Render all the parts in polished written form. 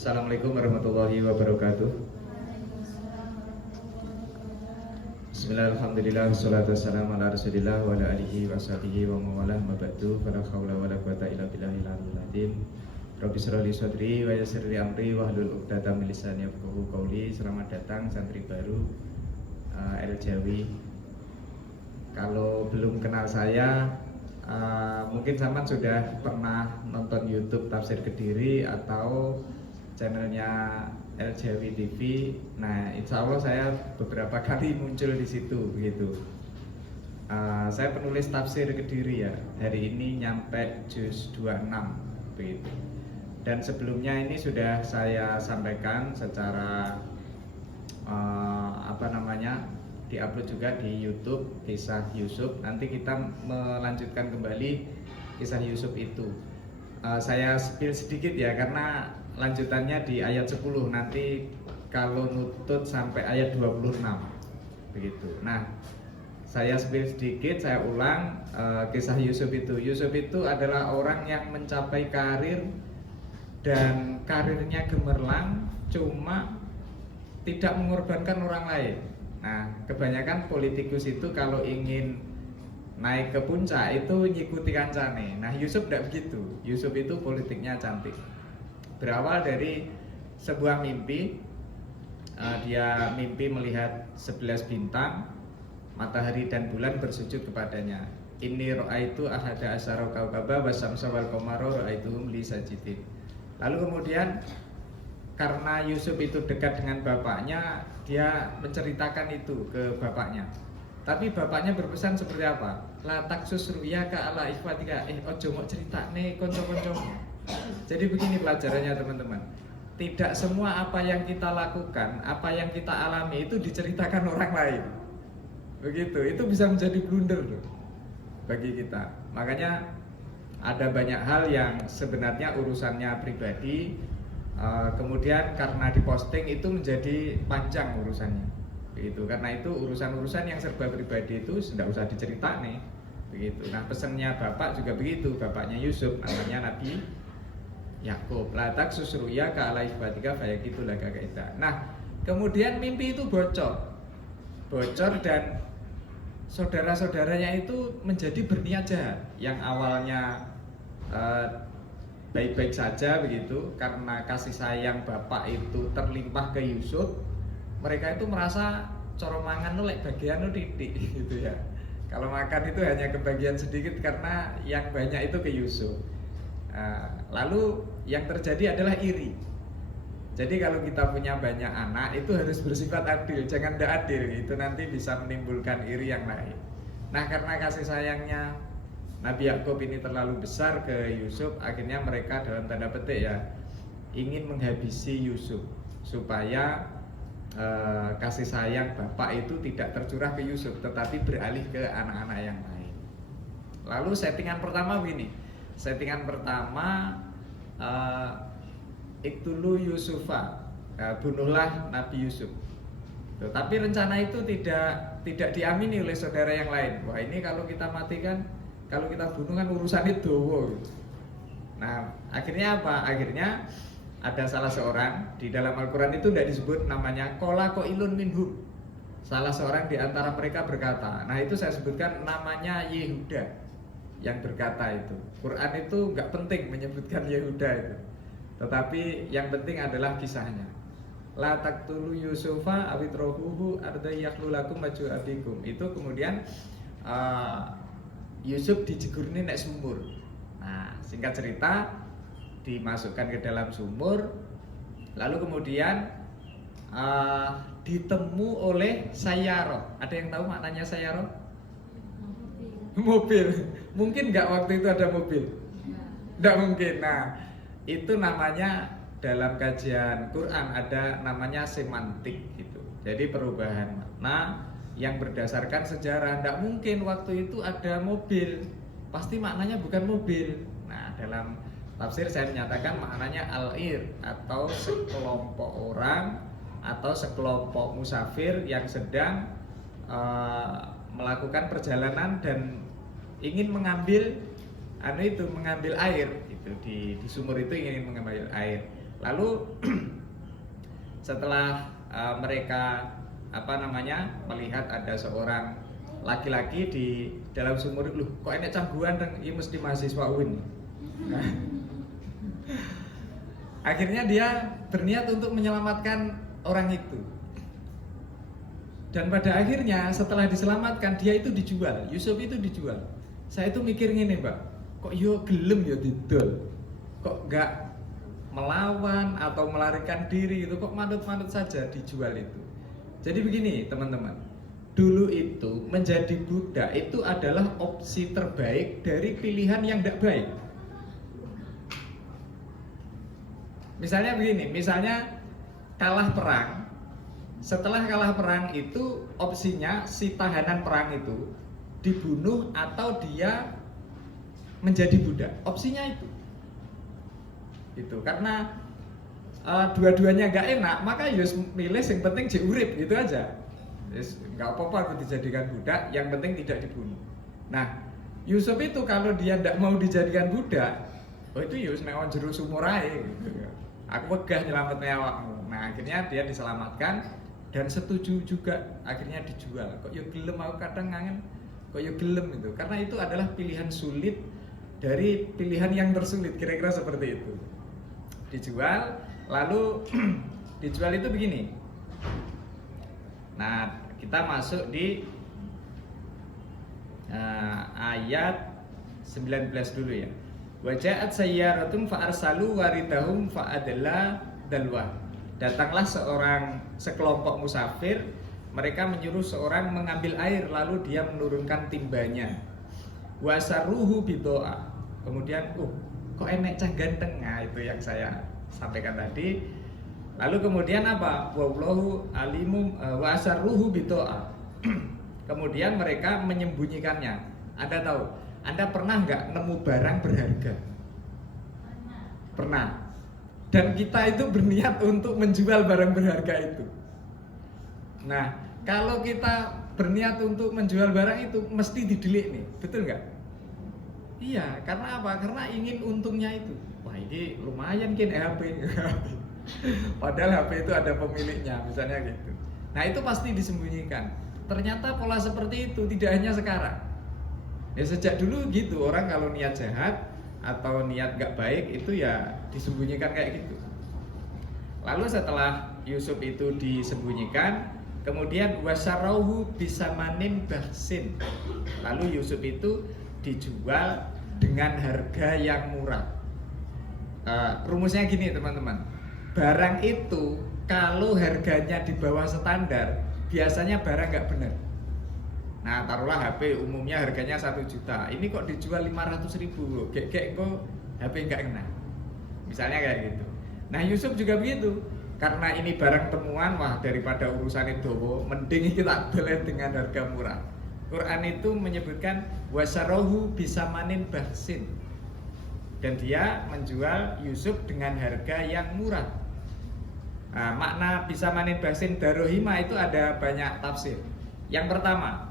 Assalamualaikum warahmatullahi wabarakatuh. Bismillah, alhamdulillah, wassalatu wassalamu ala rasulillah wa ala alihi wa sahbihi wa mawalah ma ba'du. Fala hawla wa la quwata illa billahil aliyyil azim. Rabbi shrah li sadri wa yassir li amri wahlul 'uqdatam min lisani yafqahu qawli. Selamat datang santri baru El Jawi. Kalau belum kenal saya, mungkin Saman sudah pernah nonton YouTube Tafsir Kediri atau channelnya El Jawi TV. Nah, insya Allah saya beberapa kali muncul di situ begitu. Saya penulis Tafsir Kediri ya. Hari ini nyampe juz 26 begitu. Dan sebelumnya ini sudah saya sampaikan secara diupload juga di YouTube kisah Yusuf. Nanti kita melanjutkan kembali kisah Yusuf itu. Saya spill sedikit ya, karena lanjutannya di ayat 10, nanti kalau nutut sampai ayat 26 begitu. Nah, saya spill sedikit, saya ulang kisah Yusuf itu. Yusuf itu adalah orang yang mencapai karir dan karirnya gemerlang, cuma tidak mengorbankan orang lain. Nah, kebanyakan politikus itu kalau ingin naik ke puncak itu ngikuti kancane. Nah, Yusuf tidak begitu. Yusuf itu politiknya cantik. Berawal dari sebuah mimpi. Dia mimpi melihat 11 bintang, matahari dan bulan bersujud kepadanya. Inni ra'aitu ahada asyara kaukaba wasyamsa wal qamara ra'aituhum li sajidin. Lalu kemudian karena Yusuf itu dekat dengan bapaknya, dia menceritakan itu ke bapaknya. Tapi bapaknya berpesan seperti apa? La taksus ru'yaka ala ikhwatika. Ojo mau cerita nih konco-koncomu. Jadi begini pelajarannya teman-teman. Tidak semua apa yang kita lakukan, apa yang kita alami itu diceritakan orang lain. Begitu, itu bisa menjadi blunder loh bagi kita. Makanya ada banyak hal yang sebenarnya urusannya pribadi, kemudian karena diposting itu menjadi panjang urusannya. Begitu. Karena itu urusan-urusan yang serba pribadi itu tidak usah dicerita nih. Begitu. Nah, pesannya bapak juga begitu. Bapaknya Yusuf namanya Nabi Yakub. La taksus ru'yaka ala ikhwatika fayakitulah kakaita. Nah, kemudian mimpi itu bocor dan saudara-saudaranya itu menjadi berniat jahat. Yang awalnya baik-baik saja begitu, karena kasih sayang bapak itu terlimpah ke Yusuf, mereka itu merasa coro mangan nolek bagian titik gitu ya. Kalau makan itu hanya kebagian sedikit karena yang banyak itu ke Yusuf. Lalu yang terjadi adalah iri. Jadi kalau kita punya banyak anak itu harus bersifat adil, jangan tidak adil, itu nanti bisa menimbulkan iri yang lain. Nah, karena kasih sayangnya Nabi Yakub ini terlalu besar ke Yusuf, akhirnya mereka dalam tanda petik ya ingin menghabisi Yusuf supaya kasih sayang bapak itu tidak tercurah ke Yusuf, tetapi beralih ke anak-anak yang lain. Lalu settingan pertama begini. Settingan pertama, iktulu Yusufa, bunuhlah Nabi Yusuf. Tapi rencana itu tidak diamini oleh saudara yang lain. Wah, ini kalau kita matikan, kalau kita bunuh kan urusan itu. Nah, akhirnya apa? Akhirnya ada salah seorang di dalam Al-Quran itu tidak disebut namanya, kola koilun minhum. Salah seorang di antara mereka berkata. Nah, itu saya sebutkan namanya Yehuda yang berkata itu. Quran itu nggak penting menyebutkan Yehuda itu, tetapi yang penting adalah kisahnya. La taqtulu Yusufa awitrohuhu arda yakhlulakum maju abikum. Itu kemudian Yusuf dijegurni nek sumur. Nah, singkat cerita dimasukkan ke dalam sumur, lalu kemudian ditemu oleh Sayyarah. Ada yang tahu maknanya Sayyarah? Mobil. Mungkin nggak waktu itu ada mobil? Nggak mungkin. Nah, itu namanya dalam kajian Quran ada namanya semantik gitu. Jadi perubahan makna yang berdasarkan sejarah. Nggak mungkin waktu itu ada mobil, pasti maknanya bukan mobil. Nah, dalam tafsir saya menyatakan maknanya al-ir, atau sekelompok orang atau sekelompok musafir yang sedang melakukan perjalanan dan ingin mengambil mengambil air itu di sumur itu ingin mengambil air. Lalu setelah mereka melihat ada seorang laki-laki di dalam sumur, loh kok enek cangguan ini mesti mahasiswa UIN. Nah, akhirnya dia berniat untuk menyelamatkan orang itu. Dan pada akhirnya setelah diselamatkan dia itu dijual, Yusuf itu dijual. Saya itu mikir gini, Mbak, kok yo gelem ya didol, kok gak melawan atau melarikan diri itu, kok manut-manut saja dijual itu. Jadi begini teman-teman, dulu itu menjadi budak itu adalah opsi terbaik dari pilihan yang tidak baik. Misalnya begini, misalnya kalah perang. Setelah kalah perang itu opsinya si tahanan perang itu dibunuh atau dia menjadi budak. Opsinya itu. Itu karena dua-duanya gak enak, maka Yus milih yang penting diurip gitu aja. Yes, gak apa-apa aku dijadikan budak, yang penting tidak dibunuh. Nah, Yusuf itu kalau dia tidak mau dijadikan budak, oh itu Yus nek jero sumur ae gitu. Aku wegah nyelametne awakmu. Nah, akhirnya dia diselamatkan dan setuju juga, akhirnya dijual. Kok yo gelem, aku kadang ngangen kok yo gelem itu. Karena itu adalah pilihan sulit dari pilihan yang tersulit, kira-kira seperti itu. Dijual, lalu dijual itu begini. Nah, kita masuk di ayat 19 dulu ya. Waja'at sayyaratun fa'arsalu waridahum fa'adalla dalwa. Datanglah sekelompok musafir, mereka menyuruh seorang mengambil air lalu dia menurunkan timbanya. Wasaruhu bidoa. Kemudian, kok enek cah ganteng. Nah, itu yang saya sampaikan tadi. Lalu kemudian apa? Wallahu alimum wasaruhu bidoa. Kemudian mereka menyembunyikannya. Anda tahu? Anda pernah nggak nemu barang berharga? Pernah. Dan kita itu berniat untuk menjual barang berharga itu. Nah, kalau kita berniat untuk menjual barang itu mesti didelik nih, betul nggak? Iya, karena apa? Karena ingin untungnya itu. Wah, ini lumayan kan HP. Padahal HP itu ada pemiliknya, misalnya gitu. Nah, itu pasti disembunyikan. Ternyata pola seperti itu tidak hanya sekarang. Ya sejak dulu gitu, orang kalau niat jahat atau niat gak baik itu ya disembunyikan kayak gitu. Lalu setelah Yusuf itu disembunyikan, kemudian wasarauhu bisamanin bahsin. Lalu Yusuf itu dijual dengan harga yang murah. Rumusnya gini teman-teman, barang itu kalau harganya di bawah standar biasanya barang gak benar. Nah, taruhlah HP umumnya harganya 1 juta. Ini kok dijual 500.000 loh. Kayak kok HP nggak kena. Misalnya kayak gitu. Nah, Yusuf juga begitu. Karena ini barang temuan, wah daripada urusan itu mending kita beli dengan harga murah. Quran itu menyebutkan wasarohu bisamanin bahsin. Dan dia menjual Yusuf dengan harga yang murah. Nah, makna bisamanin bahsin darohima itu ada banyak tafsir. Yang pertama,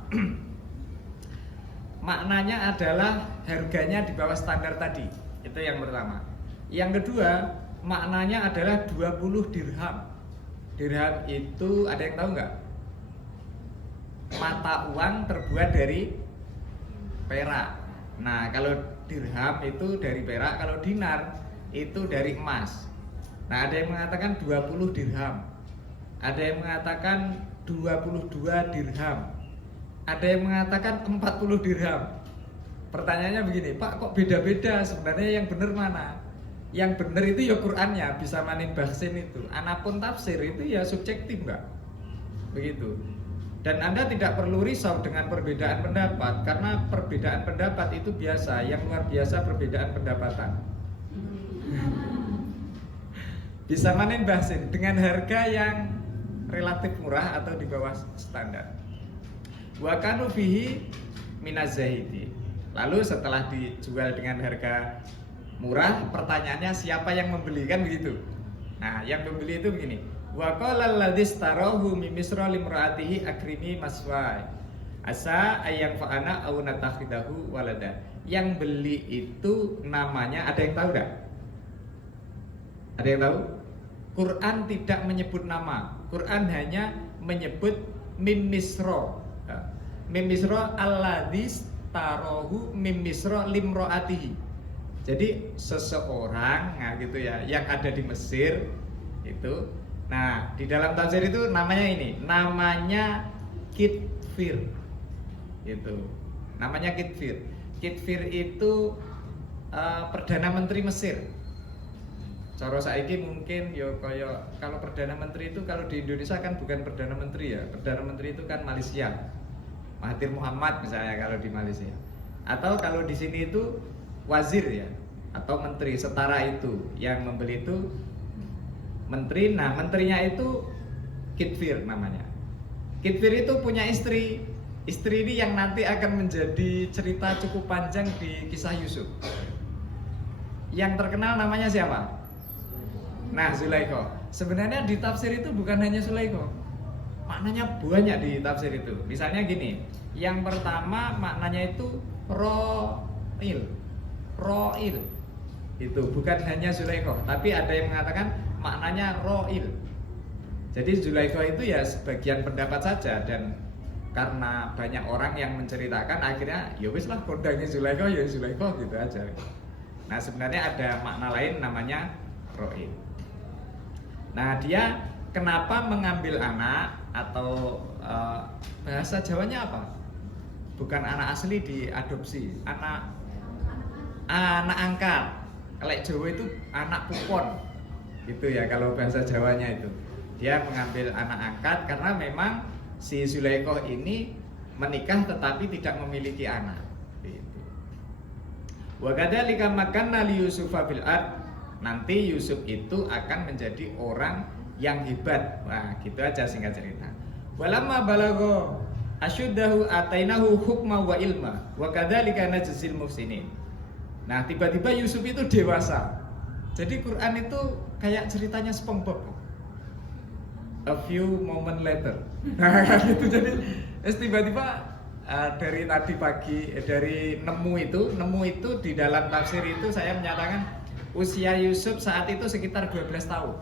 maknanya adalah harganya di bawah standar tadi. Itu yang pertama. Yang kedua, maknanya adalah 20 dirham. Dirham itu ada yang tahu nggak? Mata uang terbuat dari perak. Nah, kalau dirham itu dari perak, kalau dinar itu dari emas. Nah, ada yang mengatakan 20 dirham. Ada yang mengatakan 22 dirham. Ada yang mengatakan 40 dirham. Pertanyaannya begini, Pak, kok beda-beda? Sebenarnya yang benar mana? Yang benar itu ya Qur'annya, bisa manin bahsin itu. Anapun tafsir itu ya subjektif, Mbak. Begitu. Dan Anda tidak perlu risau dengan perbedaan pendapat, karena perbedaan pendapat itu biasa. Yang luar biasa perbedaan pendapatan. Bisa manin bahsin dengan harga yang relatif murah atau di bawah standar. Wa kanu fihi minaz zahidi. Lalu setelah dijual dengan harga murah, pertanyaannya siapa yang membeli, kan begitu. Nah, yang membeli itu begini. Wa qala alladziz tarahu min misra limraatihi akrimi maswai. Asa ayang fa'ana aw natakhidahu walada. Yang beli itu namanya ada yang tahu enggak? Ada yang tahu? Quran tidak menyebut nama. Quran hanya menyebut mim misro. Mim misro alladzi tarohu mim misro limroatihi. Jadi seseorang, nah gitu ya, yang ada di Mesir itu. Nah, di dalam tafsir itu namanya ini, namanya Kitfir. Gitu. Namanya Kitfir. Kitfir itu Perdana Menteri Mesir. Cara saiki mungkin yo kaya kalau Perdana Menteri itu kalau di Indonesia kan bukan Perdana Menteri ya. Perdana Menteri itu kan Malaysia. Mahathir Muhammad misalnya kalau di Malaysia. Atau kalau di sini itu wazir ya atau menteri, setara itu. Yang membeli itu menteri. Nah, menterinya itu Kitfir namanya. Kitfir itu punya istri. Istri ini yang nanti akan menjadi cerita cukup panjang di kisah Yusuf. Yang terkenal namanya siapa? Nah, Zulaikha. Sebenarnya di tafsir itu bukan hanya Zulaikha. Maknanya banyak di tafsir itu. Misalnya gini, yang pertama maknanya itu Ro'il. Ro'il. Itu bukan hanya Zulaikha, tapi ada yang mengatakan maknanya Ro'il. Jadi Zulaikha itu ya sebagian pendapat saja, dan karena banyak orang yang menceritakan akhirnya ya wis lah kondangnya Zulaikha ya Zulaikha gitu aja. Nah, sebenarnya ada makna lain namanya Ro'il. Nah, dia kenapa mengambil anak atau bahasa Jawanya apa? Bukan anak asli diadopsi, anak angkat. Kalau Jawa itu anak pupon, gitu ya kalau bahasa Jawanya itu. Dia mengambil anak angkat karena memang si Zulaikha ini menikah tetapi tidak memiliki anak. Gitu. Wa kadzalika makanna li Yusufa fil ard. Nanti Yusuf itu akan menjadi orang yang hebat. Nah, gitu aja singkat cerita. Walamma balagha asyuddahu atainahu hukma wa ilma wa kadzalika najzil muhsinin. Nah, tiba-tiba Yusuf itu dewasa. Jadi Quran itu kayak ceritanya SpongeBob. A few moment later. Nah, gitu. Jadi tiba-tiba dari tadi pagi dari nemu itu di dalam tafsir itu saya menyatakan usia Yusuf saat itu sekitar 12 tahun.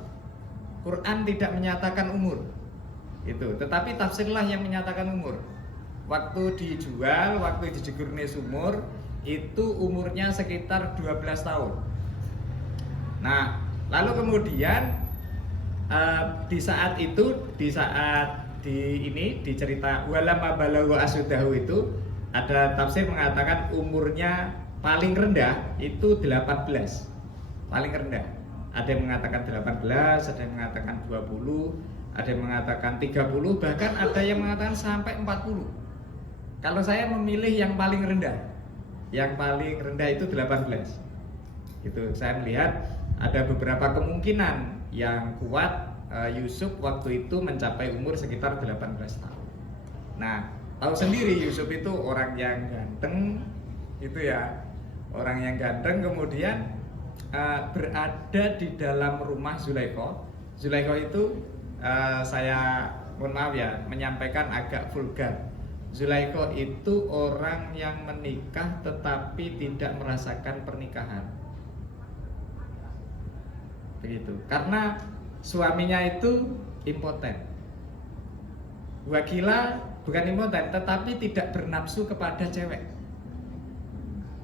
Quran tidak menyatakan umur. Itu, tetapi tafsirlah yang menyatakan umur. Waktu dijual, waktu dijegurne sumur, itu umurnya sekitar 12 tahun. Nah, lalu kemudian di saat di cerita walamma balagha asyuddahu itu ada tafsir mengatakan umurnya paling rendah itu 18. Paling rendah. Ada yang mengatakan 18, ada yang mengatakan 20, ada yang mengatakan 30, bahkan ada yang mengatakan sampai 40. Kalau saya memilih yang paling rendah. Yang paling rendah itu 18. Gitu. Saya melihat ada beberapa kemungkinan yang kuat Yusuf waktu itu mencapai umur sekitar 18 tahun. Nah, tahu sendiri Yusuf itu orang yang ganteng gitu ya. Orang yang ganteng kemudian berada di dalam rumah Zulaikha. Zulaikha itu saya mohon maaf ya menyampaikan agak vulgar. Zulaikha itu orang yang menikah tetapi tidak merasakan pernikahan. Begitu. Karena suaminya itu impoten. Wakila bukan impoten tetapi tidak bernafsu kepada cewek.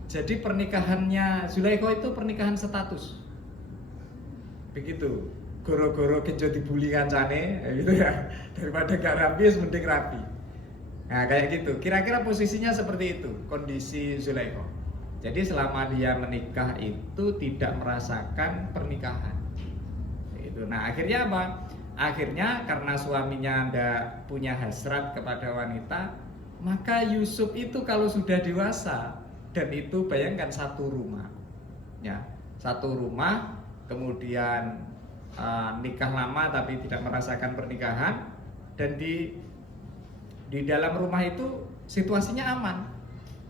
Jadi pernikahannya Zulaikha itu pernikahan status. Begitu. Goro-goro genjo dibully kancane gitu ya. Daripada gak rapi mending rapi. Nah, kayak gitu. Kira-kira posisinya seperti itu kondisi Zulaikha. Jadi selama dia menikah itu tidak merasakan pernikahan. Gitu. Nah, akhirnya apa? Akhirnya karena suaminya ndak punya hasrat kepada wanita, maka Yusuf itu kalau sudah dewasa, dan itu bayangkan satu rumah, ya satu rumah, kemudian nikah lama tapi tidak merasakan pernikahan, dan di dalam rumah itu situasinya aman,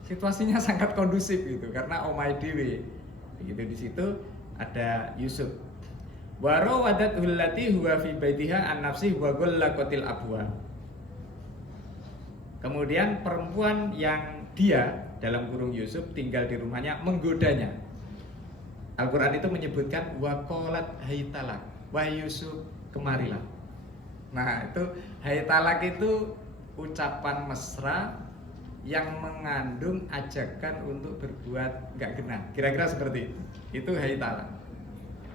situasinya sangat kondusif gitu, karena omai dewe, begitu. Di situ ada Yusuf. Waro wadat hullati huwa fi baitiha an nafsi wa ghallaqatil abwa. Kemudian perempuan yang dia dalam kurung Yusuf tinggal di rumahnya menggodanya. Al-Quran itu menyebutkan waqalat haytalak, wahai Yusuf kemarilah. Nah itu haytalak itu ucapan mesra yang mengandung ajakan untuk berbuat nggak genah. Kira-kira seperti itu. Itu haytalak.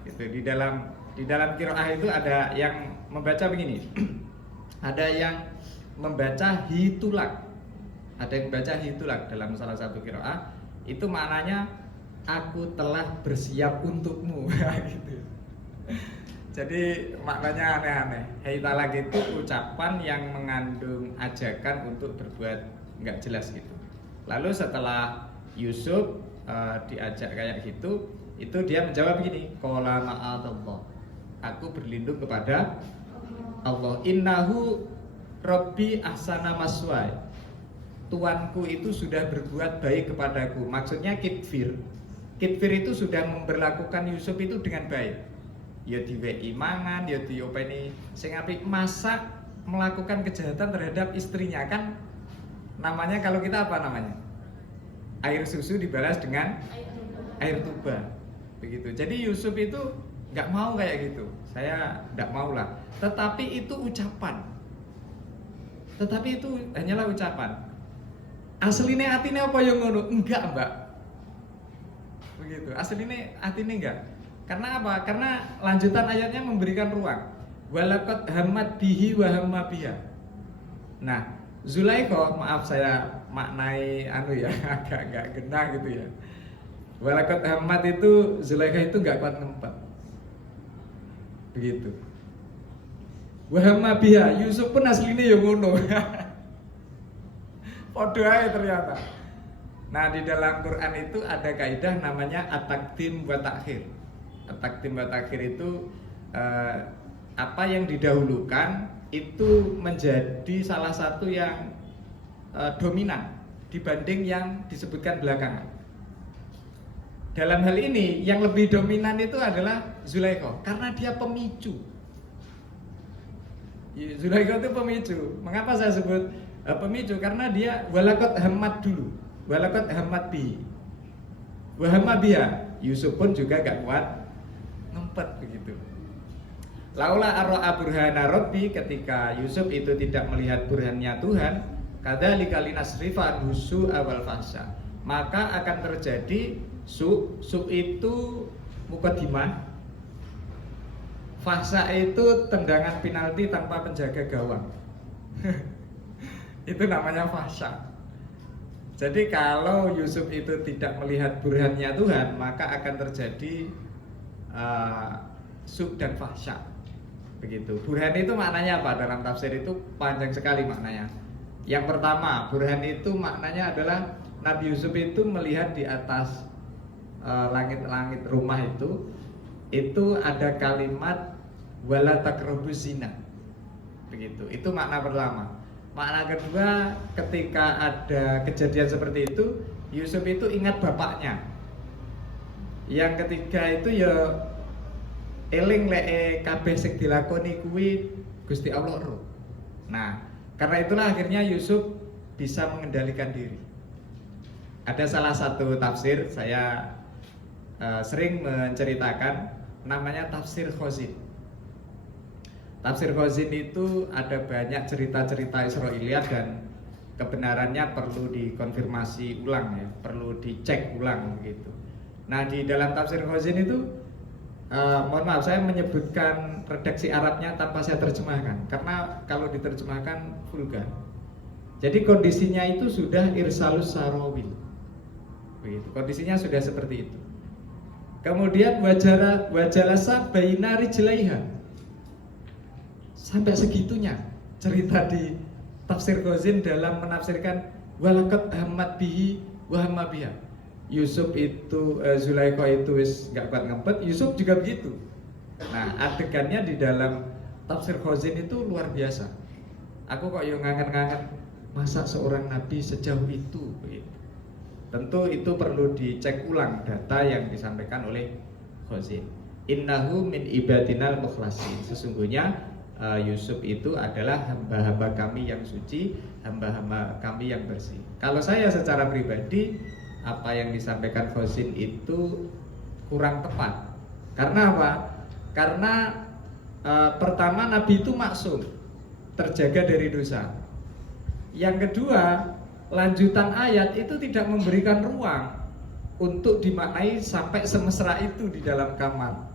Itu di dalam qiraah itu ada yang membaca begini. Ada yang membaca hitulak. Ada yang membaca hitulak dalam salah satu qiraah. Itu maknanya aku telah bersiap untukmu. Gitu. Jadi maknanya aneh-aneh. Haytalak itu ucapan yang mengandung ajakan untuk berbuat nggak jelas gitu. Lalu setelah Yusuf diajak kayak gitu, itu dia menjawab begini, qala ma'adallah, aku berlindung kepada Allah, innahu rabbi ahsana maswai, tuanku itu sudah berbuat baik kepadaku. Maksudnya kitfir itu sudah memperlakukan Yusuf itu dengan baik. Ya diweki mangan, ya diopeni sing apik, masa melakukan kejahatan terhadap istrinya, kan namanya kalau kita apa namanya? Air susu dibalas dengan air tuba. Begitu. Jadi Yusuf itu nggak mau kayak gitu. Saya nggak mau lah. Tetapi itu ucapan. Tetapi itu hanyalah ucapan. Aslinya atine apa yang ngono? Enggak, Mbak. Begitu. Aslinya atine enggak. Karena apa? Karena lanjutan ayatnya memberikan ruang. Walaqad hammat bihi wa hamma biha. Nah, Zulaikha, maaf saya maknai ya agak enggak genah gitu ya. Walaqad hammat itu Zulaikha itu enggak kuat ngempet. Begitu. Wa hamma biha, Yusuf pun aslinya ya ngono. Podo ae ternyata. Nah, di dalam Quran itu ada kaidah namanya at-taqdim wa ta'khir. At-taqdim wa ta'khir itu apa yang didahulukan itu menjadi salah satu yang dominan dibanding yang disebutkan belakangan. Dalam hal ini yang lebih dominan itu adalah Zulaikha karena dia pemicu. Zulaikha itu pemicu. Mengapa saya sebut pemicu? Karena dia walaqad hammat dulu. Walaqad hammat bi. Wa hamma biha. Yusuf pun juga gak kuat ngempet begitu. Laula arra'a burhana rabbi, ketika Yusuf itu tidak melihat burhannya Tuhan, kadzalika linasrifa husu awal fahsya, maka akan terjadi su itu mukaddimah, fahsya itu tendangan penalti tanpa penjaga gawang. Itu namanya fahsya. Jadi kalau Yusuf itu tidak melihat burhannya Tuhan, maka akan terjadi su dan fahsya. Begitu. Burhan itu maknanya apa? Dalam tafsir itu panjang sekali maknanya. Yang pertama, burhan itu maknanya adalah Nabi Yusuf itu melihat di atas langit-langit rumah itu ada kalimat wala taqrabuz zina. Begitu. Itu makna pertama. Makna kedua, ketika ada kejadian seperti itu, Yusuf itu ingat bapaknya. Yang ketiga itu ya eling lek kabeh sing dilakoni kuwi Gusti Allah roh. Nah, karena itulah akhirnya Yusuf bisa mengendalikan diri. Ada salah satu tafsir saya sering menceritakan, namanya tafsir Khazin. Tafsir Khazin itu ada banyak cerita-cerita Israiliyat dan kebenarannya perlu dikonfirmasi ulang ya, perlu dicek ulang gitu. Nah, di dalam tafsir Khazin itu mohon maaf saya menyebutkan redaksi Arabnya tanpa saya terjemahkan karena kalau diterjemahkan vulgar. Jadi kondisinya itu sudah irsalus sarawil. Begitu. Kondisinya sudah seperti itu. Kemudian wajalasa baina rijlaiha. Sampai segitunya cerita di tafsir Khazin dalam menafsirkan walaqad hammat bihi wa hamma biha. Yusuf itu Zulaikha itu wis gak kuat ngempet, Yusuf juga begitu. Nah, adegannya di dalam tafsir Khazin itu luar biasa. Aku kok yang ngangen-ngangen, masa seorang nabi sejauh itu begitu. Tentu itu perlu dicek ulang data yang disampaikan oleh Khazin. Innahu min ibadinal mukhlasin. Sesungguhnya Yusuf itu adalah hamba-hamba kami yang suci, hamba-hamba kami yang bersih. Kalau saya secara pribadi, apa yang disampaikan Khazin itu kurang tepat. Karena apa? Karena pertama Nabi itu maksum, terjaga dari dosa. Yang kedua, lanjutan ayat itu tidak memberikan ruang untuk dimaknai sampai semesra itu di dalam kamar.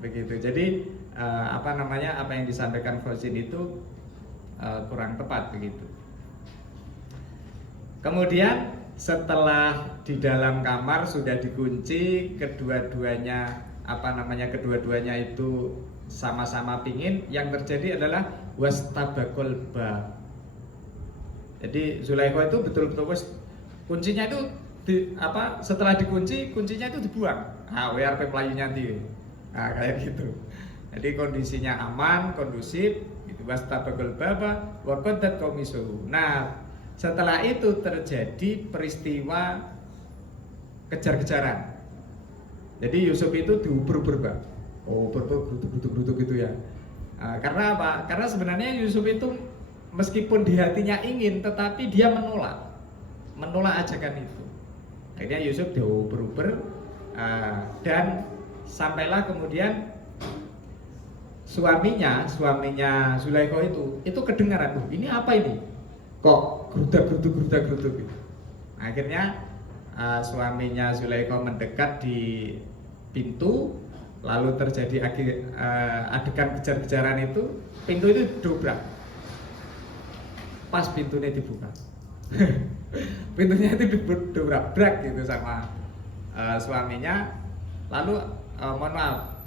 Begitu. Jadi apa yang disampaikan Fauzin itu kurang tepat begitu. Kemudian setelah di dalam kamar sudah dikunci, kedua-duanya itu sama-sama pingin, yang terjadi adalah wastabaqul bab. Jadi Zulaikha itu betul-betul kuncinya itu setelah dikunci, kuncinya itu dibuang. WRP pelayunya nanti. Kayak gitu. Jadi kondisinya aman, kondusif, itu wastabaqul baba wa qaddat qamisuhu. Nah, setelah itu terjadi peristiwa kejar-kejaran. Jadi Yusuf itu diuber-uber, Pak. Geruduk gitu ya. Karena apa? Karena sebenarnya Yusuf itu meskipun di hatinya ingin, tetapi dia menolak ajakan itu. Akhirnya Yusuf diuber-uber dan sampailah kemudian suaminya Zulaikha itu kedengaran, ini apa ini? Kok gerudak-geruduk. Akhirnya suaminya Zulaikha mendekat di pintu, lalu terjadi adegan kejar-kejaran itu, pintu itu dobrak. Pas pintunya dibuka. Pintunya itu dobrak gitu sama suaminya. Lalu mohon maaf,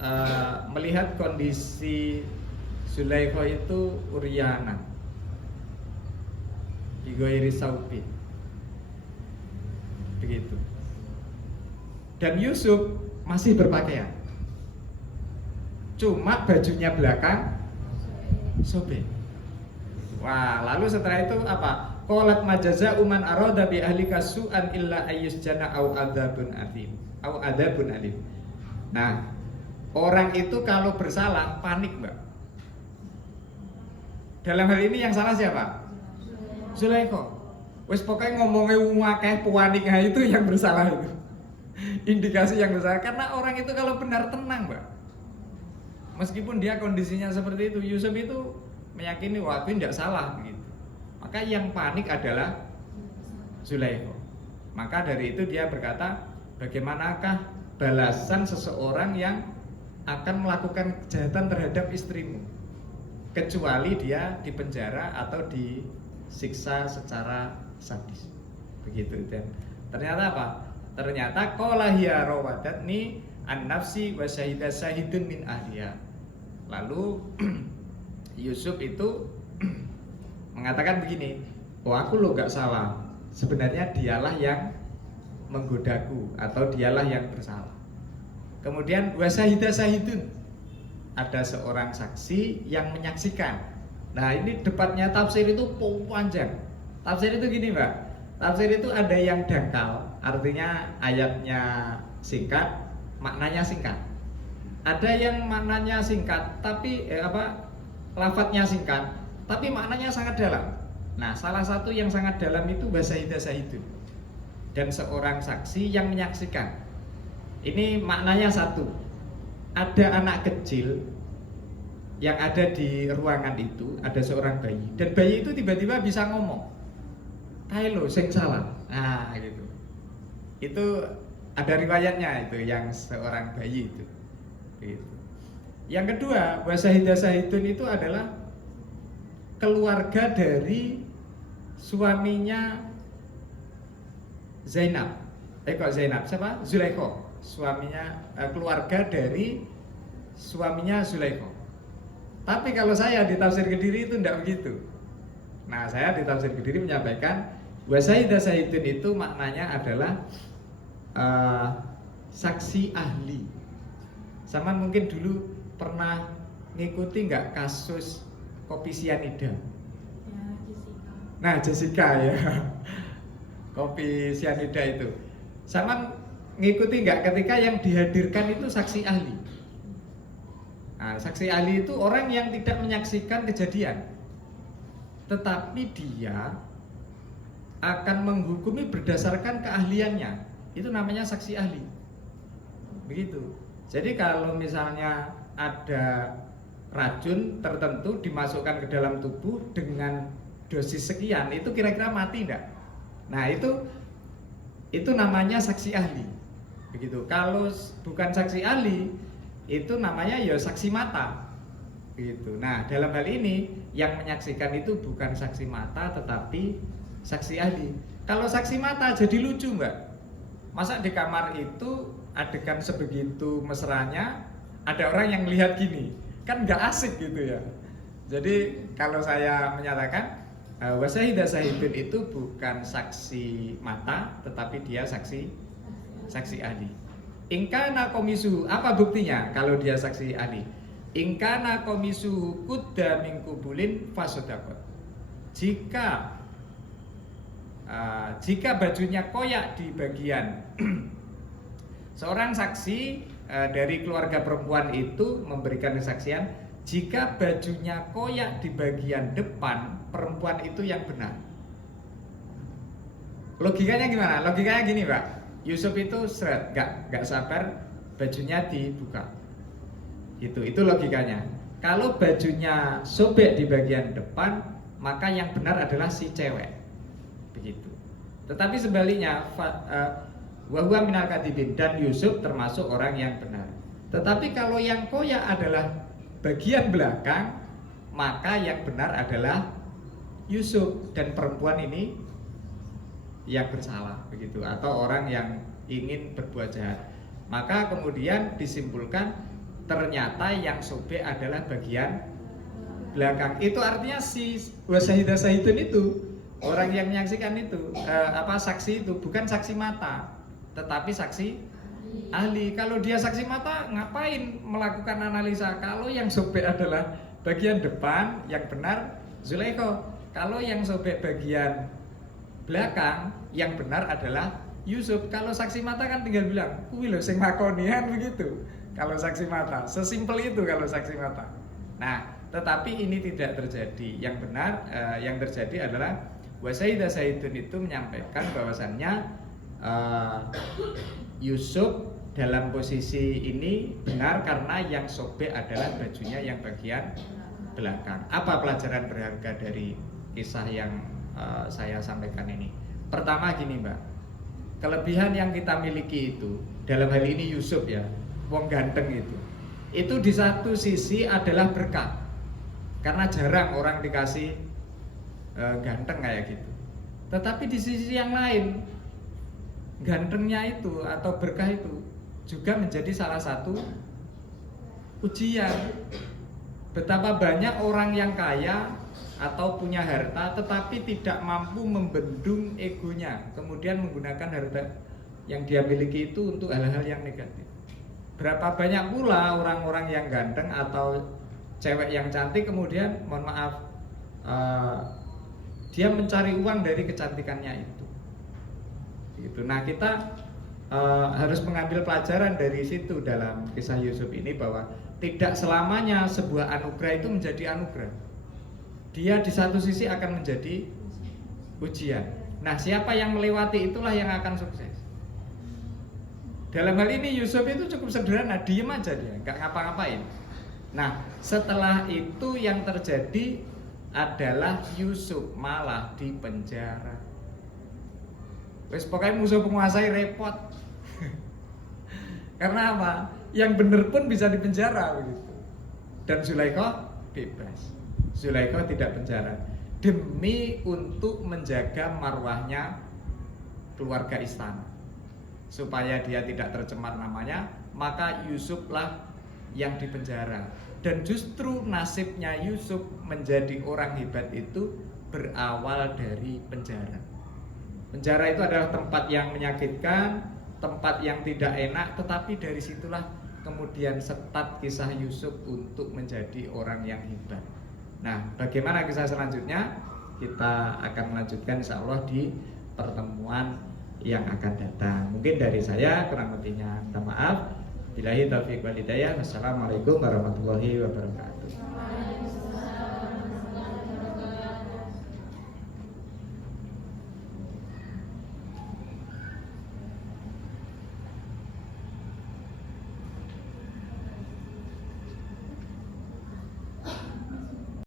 melihat kondisi Zulaikha itu uryana Igoiri Saubi begitu. Dan Yusuf masih berpakaian, cuma bajunya belakang sobek. Wah, lalu setelah itu apa? Qalat majaza uman arada bi ahlika su'an illa ayyusjana au adzabun alim. Nah, orang itu kalau bersalah panik, Mbak. Dalam hal ini yang salah siapa? Zulaikha. Wes pokoknya ngomongnya akeh panik, itu yang bersalah itu. Indikasi yang bersalah karena orang itu kalau benar tenang, Mbak. Meskipun dia kondisinya seperti itu, Yusuf itu meyakini wah itu tidak salah begitu. Maka yang panik adalah Zulaikha. Maka dari itu dia berkata, bagaimanakah balasan seseorang yang akan melakukan kejahatan terhadap istrimu kecuali dia dipenjara atau disiksa secara sadis begitu. Dan ternyata apa? Ternyata qala hiya rawadatni an nafsi wa syahida syahidun min ahliya. Lalu Yusuf itu mengatakan begini, aku lo gak salah, sebenarnya dialah yang menggodaku atau dialah yang bersalah. Kemudian wasahida sahidun, ada seorang saksi yang menyaksikan. Nah, ini debatnya tafsir itu panjang. Tafsir itu gini, Mbak. Tafsir itu ada yang dangkal, artinya ayatnya singkat, maknanya singkat. Ada yang maknanya singkat tapi lafadznya singkat tapi maknanya sangat dalam. Nah, salah satu yang sangat dalam itu wasahida sahidun, dan seorang saksi yang menyaksikan. Ini maknanya satu. Ada anak kecil yang ada di ruangan itu, ada seorang bayi, dan bayi itu tiba-tiba bisa ngomong, "Kae lho sing salah." Nah, gitu. Itu ada riwayatnya itu yang seorang bayi itu. Gitu. Yang kedua, wasahida sahidun itu adalah keluarga dari suaminya Zainab. Siapa? Zulaikha. Suaminya, keluarga dari suaminya Zulaikha. Tapi kalau saya di tafsir Kediri itu tidak begitu. Nah, saya di tafsir Kediri menyampaikan wasahida sahidun itu maknanya adalah saksi ahli. Sama mungkin dulu pernah ngikuti nggak kasus kopi sianida? Ya, Jessica. Nah, Jessica ya. Kopi sianida itu. Sama ngikuti nggak ketika yang dihadirkan itu saksi ahli? Nah, saksi ahli itu orang yang tidak menyaksikan kejadian, tetapi dia akan menghukumi berdasarkan keahliannya. Itu namanya saksi ahli. begitu. Jadi kalau misalnya ada racun tertentu dimasukkan ke dalam tubuh dengan dosis sekian, itu kira-kira mati enggak? Nah, itu namanya saksi ahli. Begitu. Kalau bukan saksi ahli, itu namanya ya saksi mata. Begitu. Nah, dalam hal ini yang menyaksikan itu bukan saksi mata tetapi saksi ahli. Kalau saksi mata jadi lucu enggak? Masa di kamar itu adegan sebegitu mesranya ada orang yang lihat gini, kan nggak asik gitu ya. Jadi kalau saya menyatakan wasyahidah syahidun itu bukan saksi mata tetapi dia saksi ahli. Ingkana komisu, apa buktinya kalau dia saksi ahli? Ingkana komisu kudda min kubulin fasodakot. Jika bajunya koyak di bagian seorang saksi dari keluarga perempuan itu memberikan kesaksian, jika bajunya koyak di bagian depan, perempuan itu yang benar. Logikanya gimana? Logikanya gini, Pak. Yusuf itu seret, nggak sabar bajunya dibuka. Itu logikanya. Kalau bajunya sobek di bagian depan, maka yang benar adalah si cewek. Begitu. Tetapi sebaliknya, wahwa minal kadibin, dan Yusuf termasuk orang yang benar. Tetapi kalau yang koyak adalah bagian belakang, maka yang benar adalah Yusuf, dan perempuan ini yang bersalah, begitu, atau orang yang ingin berbuat jahat. Maka kemudian disimpulkan ternyata yang sobek adalah bagian belakang. Itu artinya si wasyahidah syahidun itu, orang yang menyaksikan itu, saksi itu bukan saksi mata, tetapi saksi ahli. Kalau dia saksi mata, ngapain melakukan analisa? Kalau yang sobek adalah bagian depan, yang benar Zulaikha. Kalau yang sobek bagian belakang, yang benar adalah Yusuf. Kalau saksi mata kan tinggal bilang, kuwi lho sing makonian, begitu. Kalau saksi mata, sesimpel itu kalau saksi mata. Nah, tetapi ini tidak terjadi. Yang benar, yang terjadi adalah wasyahidah syahidun itu menyampaikan bahwasannya Yusuf dalam posisi ini benar karena yang sobek adalah bajunya yang bagian belakang. Apa pelajaran berharga dari kisah yang saya sampaikan ini? Pertama gini, Mbak, kelebihan yang kita miliki itu, dalam hal ini Yusuf ya, wong ganteng itu di satu sisi adalah berkah, karena jarang orang dikasih ganteng kayak gitu. Tetapi di sisi yang lain, gantengnya itu atau berkah itu juga menjadi salah satu ujian. Betapa banyak orang yang kaya atau punya harta tetapi tidak mampu membendung egonya, kemudian menggunakan harta yang dia miliki itu untuk hal-hal yang negatif. Berapa banyak pula orang-orang yang ganteng atau cewek yang cantik kemudian mohon maaf dia mencari uang dari kecantikannya itu. Gitu. Nah, kita harus mengambil pelajaran dari situ dalam kisah Yusuf ini, bahwa tidak selamanya sebuah anugerah itu menjadi anugerah. Dia di satu sisi akan menjadi ujian. Nah, siapa yang melewati itulah yang akan sukses. Dalam hal ini Yusuf itu cukup sederhana, diem aja dia, nggak ngapa-ngapain. Nah, setelah itu yang terjadi adalah Yusuf malah di penjara. Wes pokoknya musuh penguasai repot. Karena apa? Yang bener pun bisa dipenjara begitu. Dan Zulaikha bebas. Zulaikha tidak penjara demi untuk menjaga marwahnya keluarga istana, supaya dia tidak tercemar namanya. Maka Yusuflah yang dipenjara. Dan justru nasibnya Yusuf menjadi orang hebat itu berawal dari penjara. Penjara itu adalah tempat yang menyakitkan, tempat yang tidak enak, tetapi dari situlah kemudian start kisah Yusuf untuk menjadi orang yang hebat. Nah, bagaimana kisah selanjutnya? Kita akan melanjutkan insya Allah di pertemuan yang akan datang. Mungkin dari saya kurang lebihnya minta maaf. Billahi taufiq wal hidayah. Wassalamualaikum warahmatullahi wabarakatuh.